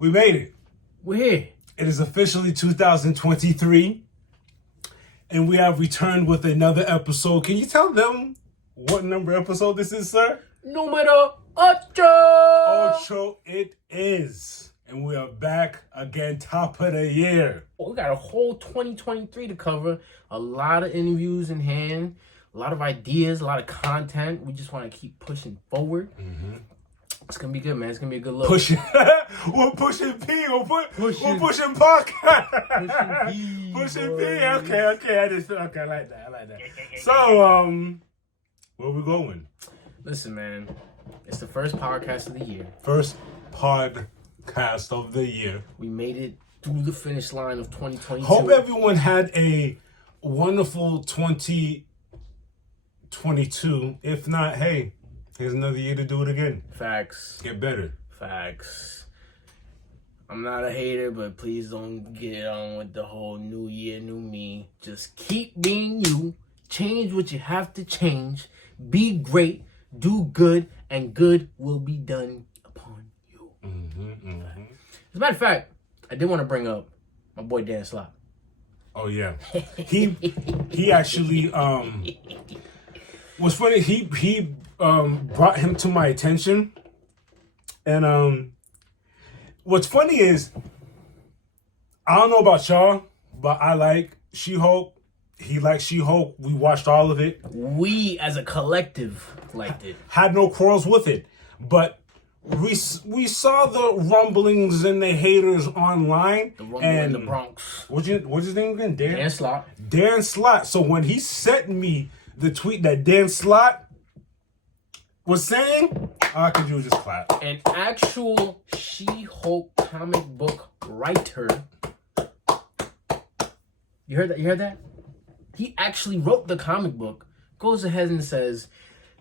We made it. We're here. It is officially 2023, and we have returned with another episode. Can you tell them what number episode this is, sir? Numero ocho. Ocho it is. And we are back again, top of the year. We got a whole 2023 to cover. A lot of interviews in hand. A lot of ideas, a lot of content. We just want to keep pushing forward. Mm-hmm. It's going to be good, man. It's going to be a good look. We're pushing P. We're pushing podcast. Pushing P. Okay. I like that. So, where we going? Listen, man. It's the first podcast of the year. First podcast of the year. We made it through the finish line of 2022. Hope everyone had a wonderful 2022. If not, hey, here's another year to do it again. Facts. Get better. Facts. I'm not a hater, but please don't get on with the whole new year, new me. Just keep being you. Change what you have to change. Be great. Do good. And good will be done upon you. As a matter of fact, I did want to bring up my boy Dan Slott. Oh yeah, he actually what's funny, he brought him to my attention, and what's funny is, I don't know about y'all, but I like She-Hulk. He likes She-Hulk. We watched all of it. We as a collective liked it. Had no quarrels with it, but we saw the rumblings and the haters online. The rumble in the Bronx. What's his name again? Dan Slott. Dan Slott. So when he sent me the tweet that Dan Slott was saying, all I could do was just clap. An actual She-Hulk comic book writer. You heard that? You heard that? He actually wrote the comic book. Goes ahead and says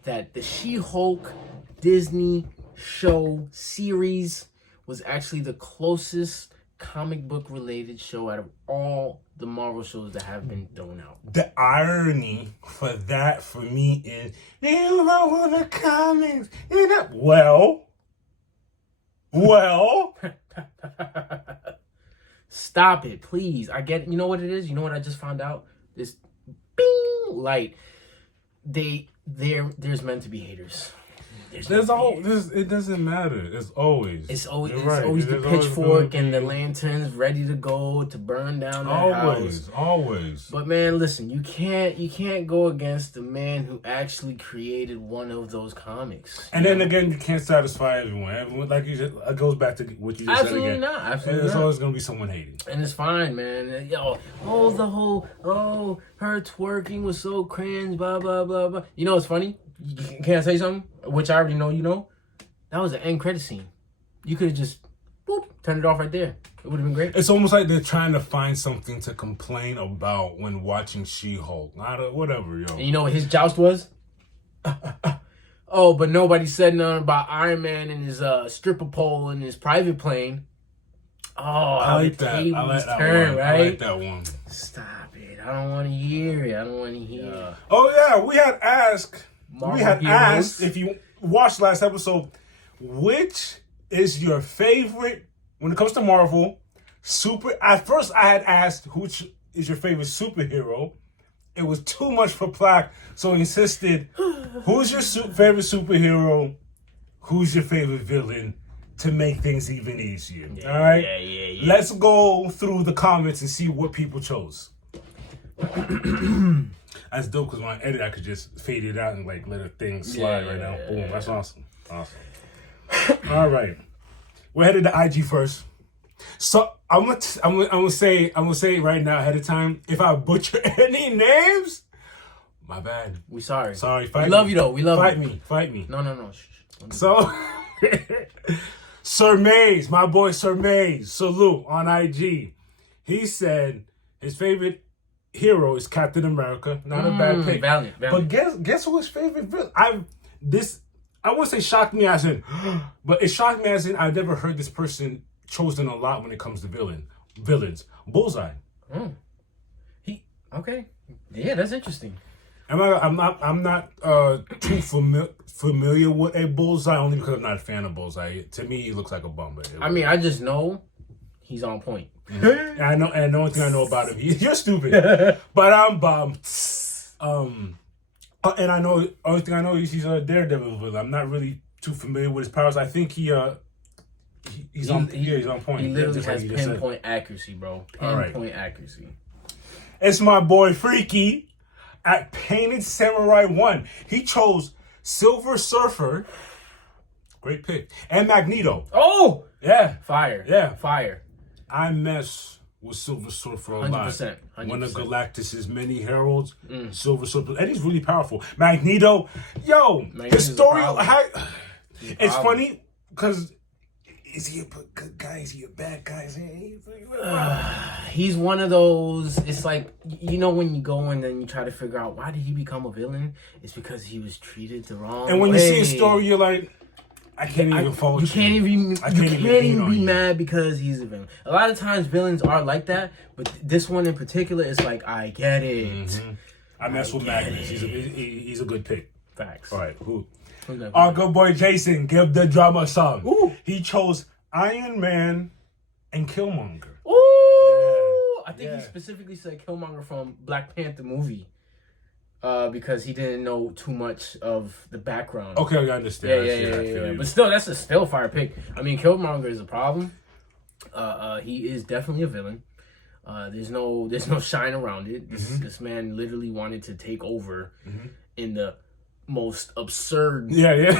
that the She-Hulk Disney show series was actually the closest comic book related show out of all the Marvel shows that have been thrown out. The irony for that for me is they wrote the comics. Well. Stop it, please. I get it. You know what it is? You know what I just found out? This bing light. There's meant to be haters. It doesn't matter. It's always the pitchfork and the lanterns ready to go to burn down that house. Always. But man, listen, you can't go against the man who actually created one of those comics. And then again, you can't satisfy everyone. Everyone, like you said, it goes back to what you just said again. Absolutely There's not. always gonna be someone hating. And it's fine, man. Her twerking was so cringe, blah blah blah blah. You know what's funny? Can I say something? Which I already know you know. That was the end credit scene. You could have just turned it off right there. It would have been great. It's almost like they're trying to find something to complain about when watching She-Hulk. Whatever, yo. And you know what his joust was? Oh, but nobody said nothing about Iron Man and his stripper pole and his private plane. Oh, I like that. I like that turn, one. Right? I like that one. Stop it. I don't want to hear it. Oh, yeah. We had asked, Heroes. if you watched last episode, which is your favorite, when it comes to Marvel, at first I had asked, which is your favorite superhero? It was too much for Plaque, so he insisted, who's your favorite superhero? Who's your favorite villain? To make things even easier. Yeah, all right? Yeah. Let's go through the comments and see what people chose. That's dope because when I edit, I could just fade it out and like let a thing slide right now. Boom. That's awesome. All right. We're headed to IG first. So I'm gonna say right now ahead of time, if I butcher any names, my bad. We sorry. Sorry. We love you though. We love you. Fight me. No. So Sir Mays, my boy Sir Mays, salute on IG. He said his favorite hero is Captain America. Not a bad pick. Valiant. But guess who his favorite villain? I wouldn't say shocked me as in, but it shocked me as in I've never heard this person chosen a lot when it comes to villains. Bullseye. Okay. Yeah, that's interesting. I'm not too familiar with a bullseye only because I'm not a fan of bullseye. To me, he looks like a bum. But I mean, I just know he's on point. And I know, and the only thing I know about him, you're stupid. But I'm bummed. And I know, only thing I know is he's a daredevil villain. I'm not really too familiar with his powers. I think he's on point. He literally has like pinpoint accuracy, bro. Pinpoint accuracy. It's my boy Freaky at Painted Samurai 1. He chose Silver Surfer. Great pick. And Magneto. Oh! Yeah. Fire. Yeah. Fire. I mess with Silver Surfer a lot. 100%. One of Galactus's many heralds, Silver Surfer, and he's really powerful. Magneto, the story. It's funny because is he a good guy? Is he a bad guy? He's one of those. It's like when you go and then you try to figure out why did he become a villain. It's because he was treated the wrong way. And when you see a story, you're like, I can't even follow you. You can't even be mad because he's a villain. A lot of times villains are like that, but this one in particular is like, I get it. Mm-hmm. I mess with Magnus. He's a good pick. Facts. All right, who? Our good boy Jason, give the drama some. Ooh. He chose Iron Man and Killmonger. Ooh! I think he specifically said Killmonger from Black Panther movie. Because he didn't know too much of the background. Okay, I understand. Yeah. But still, that's a still fire pick. I mean, Killmonger is a problem. He is definitely a villain. There's no shine around it. This man literally wanted to take over in the most absurd way.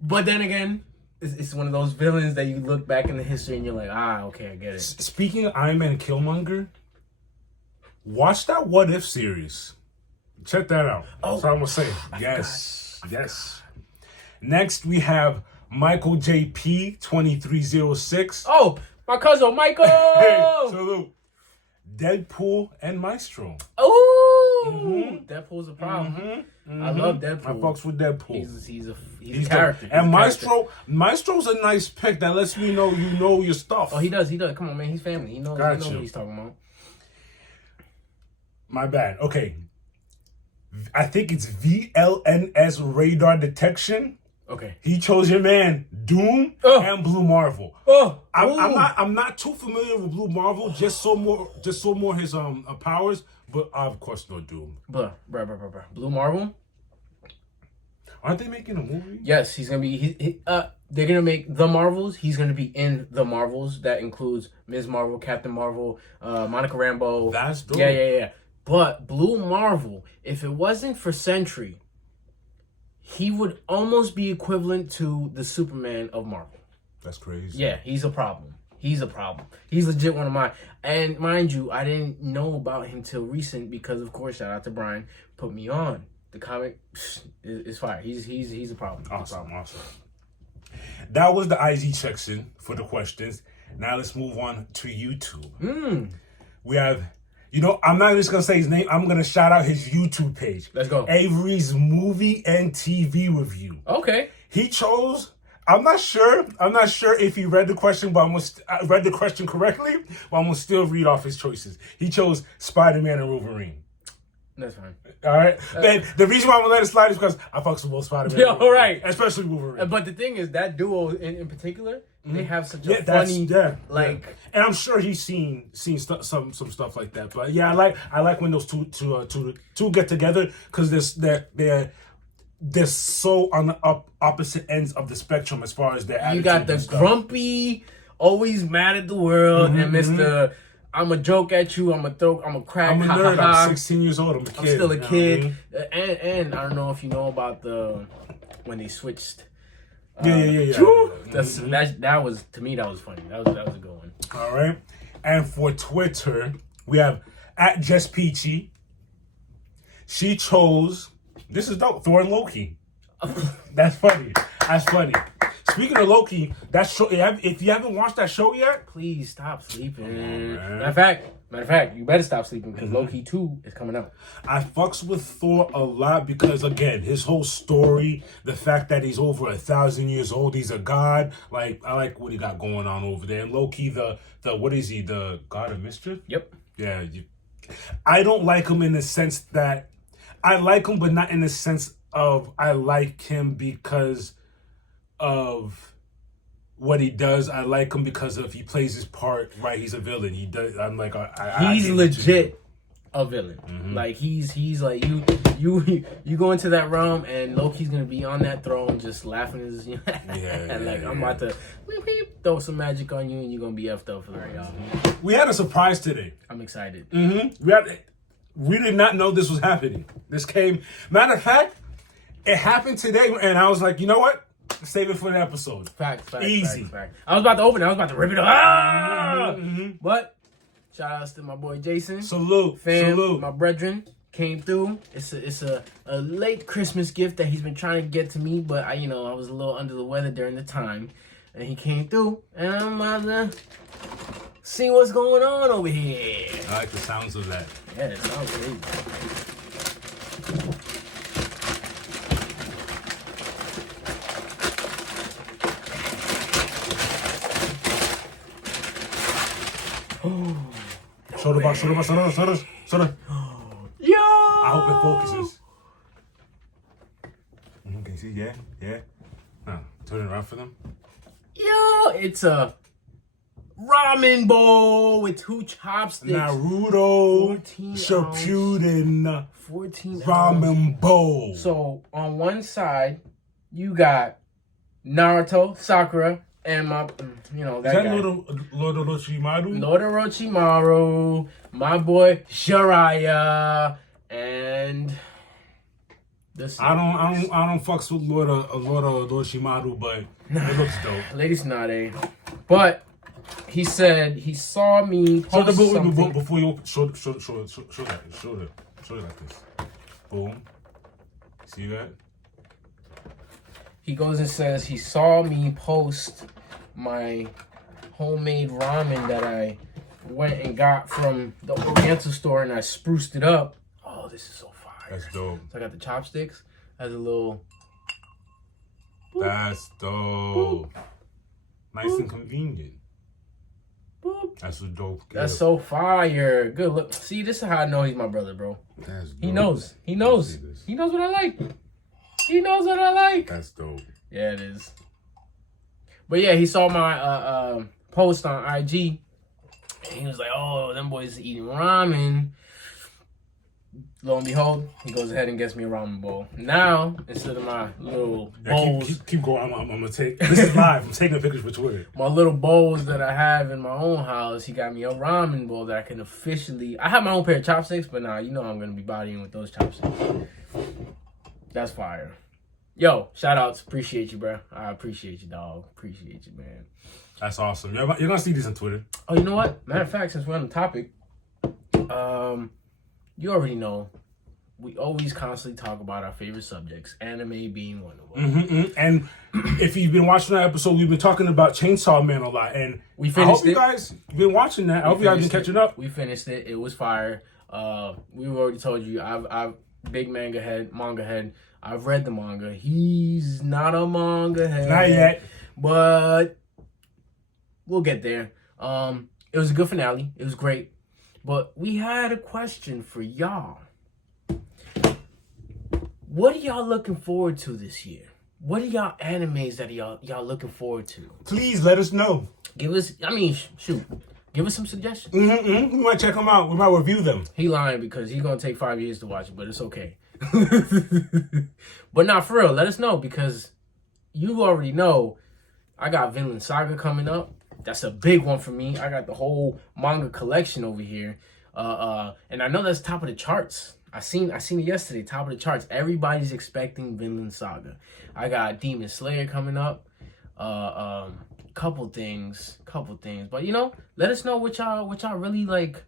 But then again, it's one of those villains that you look back in the history and you're like, okay, I get it. Speaking of Iron Man and Killmonger, watch that What If series. Check that out. That's what I'm gonna say. Yes. Next we have Michael JP 2306. Oh, my cousin Michael. Salute. Deadpool and Maestro. Oh, Deadpool's a problem. I love Deadpool. I fucks with Deadpool. He's a character. And Maestro's a nice pick that lets me know you know your stuff. Oh, he does. Come on, man. He's family. He knows what he's talking about. My bad. Okay. I think it's VLNS radar detection. Okay. He chose your man Doom and Blue Marvel. I'm not too familiar with Blue Marvel. Just so more his powers, but I of course know Doom. Bruh. Blue Marvel. Aren't they making a movie? Yes, he's gonna be. They're gonna make the Marvels. He's gonna be in the Marvels. That includes Ms. Marvel, Captain Marvel, Monica Rambeau. That's dope. Yeah. But Blue Marvel, if it wasn't for Sentry, he would almost be equivalent to the Superman of Marvel. That's crazy. Yeah, he's a problem. He's legit one of mine. And mind you, I didn't know about him till recent because, of course, shout out to Brian, put me on. The comic is fire. He's a problem. Awesome. That was the IZ section for the questions. Now let's move on to YouTube. We have... I'm not just going to say his name. I'm going to shout out his YouTube page. Let's go. Avery's Movie and TV Review. Okay. He chose... I'm not sure if he read the question, but I read the question correctly, but I'm going to still read off his choices. He chose Spider-Man and Wolverine. That's fine. All right? Then the reason why I'm going to let it slide is because I fucks with both Spider-Man. Yeah, all right. Especially Wolverine. But the thing is, that duo in particular... They have such a funny, and I'm sure he's seen some stuff like that. But yeah, I like when those two get together because they're so on the opposite ends of the spectrum as far as their attitude. You got the grumpy, always mad at the world, and Mr. I'm a joke at you. I'm a crack. I'm a nerd. I'm 16 years old. I'm a kid. I'm still a kid. And I don't know if you know about when they switched. Yeah. That was, to me, that was funny. That was a good one. All right. And for Twitter, we have at Jess Peachy. She chose, this is dope, Thor and Loki. That's funny. Speaking of Loki, that show, if you haven't watched that show yet, please stop sleeping. Matter of fact, you better stop sleeping because Loki 2 is coming out. I fucks with Thor a lot because, again, his whole story, the fact that he's over 1,000 years old, he's a god. Like, I like what he got going on over there. And Loki, what is he, the god of mischief? Yep. Yeah, I don't like him in the sense that I like him, but not in the sense of I like him because of what he does. I like him because of he plays his part right. He's a villain. He does. I'm like he's legit a villain. Mm-hmm. Like he's like you go into that realm and Loki's gonna be on that throne just laughing his and like I'm about to throw some magic on you and you're gonna be effed up for that, y'all. We had a surprise today. I'm excited. We did not know this was happening. This came. Matter of fact, it happened today, and I was like, you know what? Save it for the episode. Fact. Easy. Fact. I was about to open it. I was about to rip it up. But shout outs to my boy Jason. Salute. My brethren came through. It's a late Christmas gift that he's been trying to get to me, but I was a little under the weather during the time, and he came through, and I'm about to see what's going on over here. I like the sounds of that. Yeah, it sounds crazy. Shoulder. Yo! I hope it focuses. Can you see? Yeah. No, turn it around for them. Yo! It's a ramen bowl with 2 chopsticks. Naruto Shippuden 14 ramen bowl. So on one side, you got Naruto, Sakura, and my, that guy. Lord Orochimaru? Lord Orochimaru, my boy Jiraiya, and this. I don't fucks with Lord Orochimaru, but it looks dope. Lady Snade. But he said he saw me post something. Before you show that like this. Boom. See that? He goes and says he saw me post my homemade ramen that I went and got from the Oriental store and I spruced it up. Oh, this is so fire. That's dope. So I got the chopsticks as a little. Boop. That's dope. Boop. Nice and convenient. Boop. That's a dope gift. That's so fire. Good look. See, this is how I know he's my brother, bro. That's dope. He knows. He knows what I like. He knows what I like. That's dope. Yeah, it is. But yeah, he saw my post on IG. And he was like, oh, them boys eating ramen. Lo and behold, he goes ahead and gets me a ramen bowl. Now, instead of my little bowls. Keep going. I'm going to take. This is live. I'm taking a picture for Twitter. My little bowls that I have in my own house, he got me a ramen bowl that I can officially. I have my own pair of chopsticks, but now I'm going to be bodying with those chopsticks. That's fire. Yo, shout outs. Appreciate you, bro. I appreciate you, dog. Appreciate you, man. That's awesome. You're going to see this on Twitter. Oh, you know what? Matter of fact, since we're on the topic, you already know we always constantly talk about our favorite subjects, anime being one of them. And if you've been watching that episode, we've been talking about Chainsaw Man a lot. And we finished I hope you guys been watching that. I hope you guys been catching up. We finished it. It was fire. We already told you, I've big manga head. I've read the manga. He's not a manga head. Not yet. But we'll get there. It was a good finale. It was great. But we had a question for y'all. What are y'all looking forward to this year? What are y'all animes that y'all looking forward to? Please let us know. Give us, shoot. Give us some suggestions. We might check them out. We might review them. He lying because he's going to take 5 years to watch it, but it's okay. But not for real. Let us know because you already know I got Vinland Saga coming up. That's a big one for me. I got the whole manga collection over here. And I know that's top of the charts. I seen it yesterday, top of the charts. Everybody's expecting Vinland Saga. I got Demon Slayer coming up. Couple things. But let us know what y'all really like.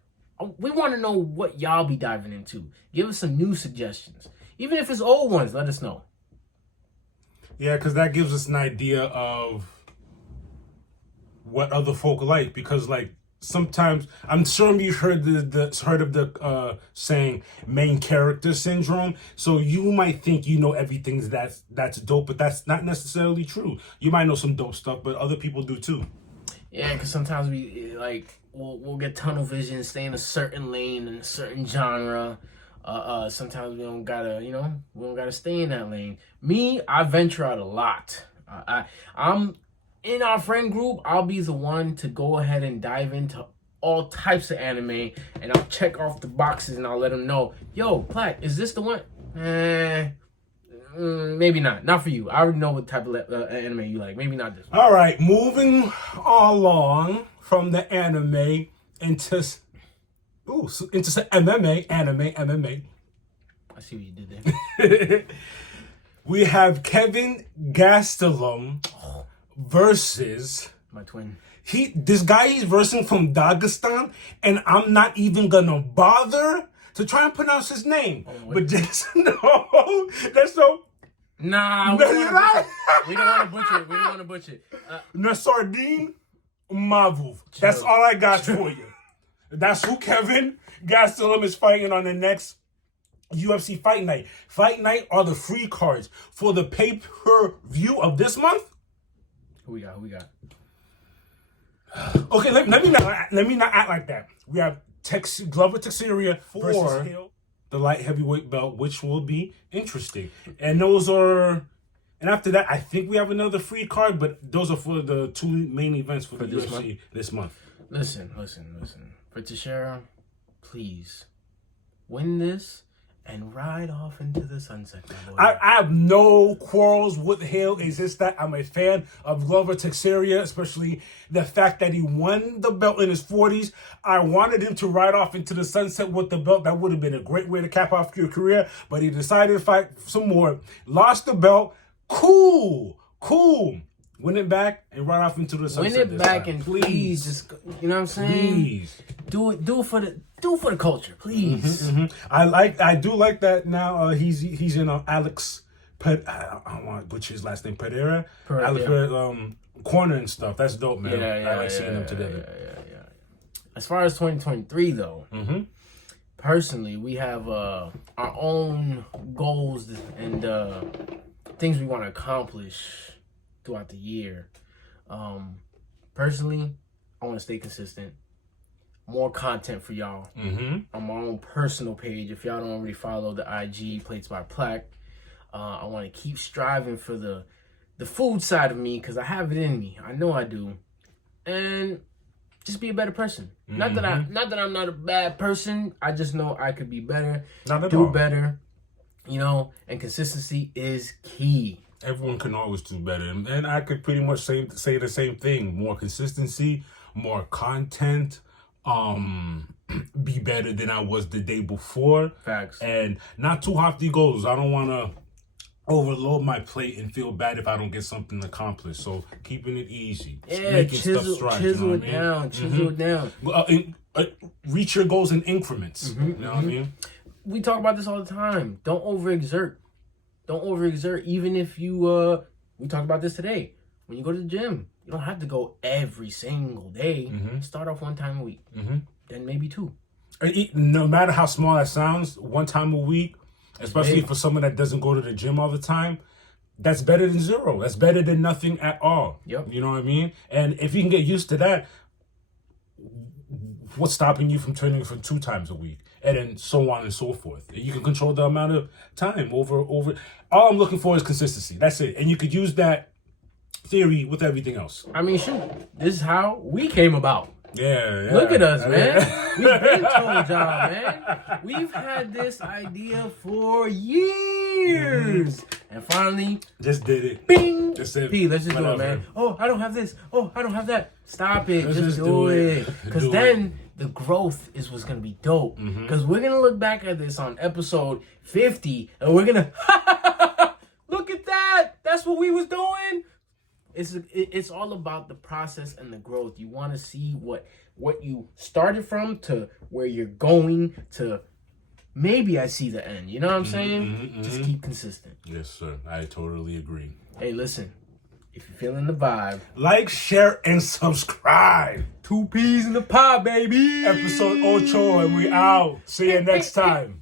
We want to know what y'all be diving into. Give us some new suggestions. Even if it's old ones, let us know. Yeah, because that gives us an idea of what other folk like. Because like sometimes, I'm sure you've heard of the saying main character syndrome. So you might think you know everything that's dope, but that's not necessarily true. You might know some dope stuff, but other people do too. Yeah, because sometimes we'll get tunnel vision, stay in a certain lane in a certain genre. Sometimes we don't gotta stay in that lane. Me, I venture out a lot. I'm in our friend group. I'll be the one to go ahead and dive into all types of anime, and I'll check off the boxes and I'll let them know, yo, Platt, is this the one? Maybe not. Not for you. I already know what type of anime you like. Maybe not this one. All right, moving along from the anime into MMA, MMA. I see what you did there. We have Kevin Gastelum versus My twin. this guy he's versing from Dagestan, and I'm not even gonna bother to try and pronounce his name. But just no, that's so. Nah, we don't want to butcher it. We don't want to butcher it. Nasardine Mavuv. That's all I got for you. That's who Kevin Gastelum is fighting on the next UFC Fight Night. Fight Night are the free cards for the pay-per-view of this month. Who we got? Okay, let me not act like that. We have Glover Teixeira versus Hill, the light heavyweight belt, which will be interesting. And after that, I think we have another free card, but those are for the two main events for the UFC this month. Listen. For Teixeira, please win this and ride off into the sunset, my boy. I have no quarrels with Hill. It's just that I'm a fan of Glover Teixeira, especially the fact that he won the belt in his 40s. I wanted him to ride off into the sunset with the belt. That would have been a great way to cap off your career, but he decided to fight some more. Lost the belt. Cool. Win it back and ride off into the sunset. Win it back and please just, you know what I'm saying? Please. Do it for the culture, please. I do like that now. He's in Alex. I don't want to butcher his last name. Pereira. Corner and stuff. That's dope, man. I like seeing them together. Yeah. As far as 2023 though, personally, we have our own goals and things we want to accomplish throughout the year. Personally, I want to stay consistent. More content for y'all on my own personal page. If y'all don't already follow the IG Plates by Plaque, I want to keep striving for the food side of me because I have it in me. I know I do, and just be a better person. Not that I'm not a bad person. I just know I could be better, do better. You know, and consistency is key. Everyone can always do better, and I could pretty much say the same thing. More consistency, more content. Be better than I was the day before. Facts. And not too lofty goals. I don't want to overload my plate and feel bad if I don't get something accomplished. So keeping it easy. Yeah, chisel it down. Reach your goals in increments. You know what I mean? We talk about this all the time. Don't overexert. Even if you, we talked about this today. When you go to the gym, you don't have to go every single day. Start off one time a week. Then maybe two. No matter how small that sounds, one time a week, especially for someone that doesn't go to the gym all the time, that's better than zero. That's better than nothing at all. Yep. You know what I mean? And if you can get used to that, what's stopping you from training for 2 times a week? And then so on and so forth. You can control the amount of time over. All I'm looking for is consistency. That's it. And you could use that theory with everything else. I mean, shoot, this is how we came about. Yeah. Look at us, man. We've been told y'all, man. We've had this idea for years. And finally, just did it. Bing! Just said, P, let's just do it, man. Oh, I don't have this. Oh, I don't have that. Stop it. Just do it. Because then the growth is what's going to be dope. Because we're going to look back at this on episode 50 and we're going to, look at that. That's what we was doing. It's all about the process and the growth. You want to see what you started from to where you're going to. Maybe I see the end. You know what I'm saying? Just keep consistent. Yes, sir. I totally agree. Hey, listen. If you're feeling the vibe, like, share, and subscribe. 2 peas in the pot, baby. Episode OCHO, and we out. See you next time.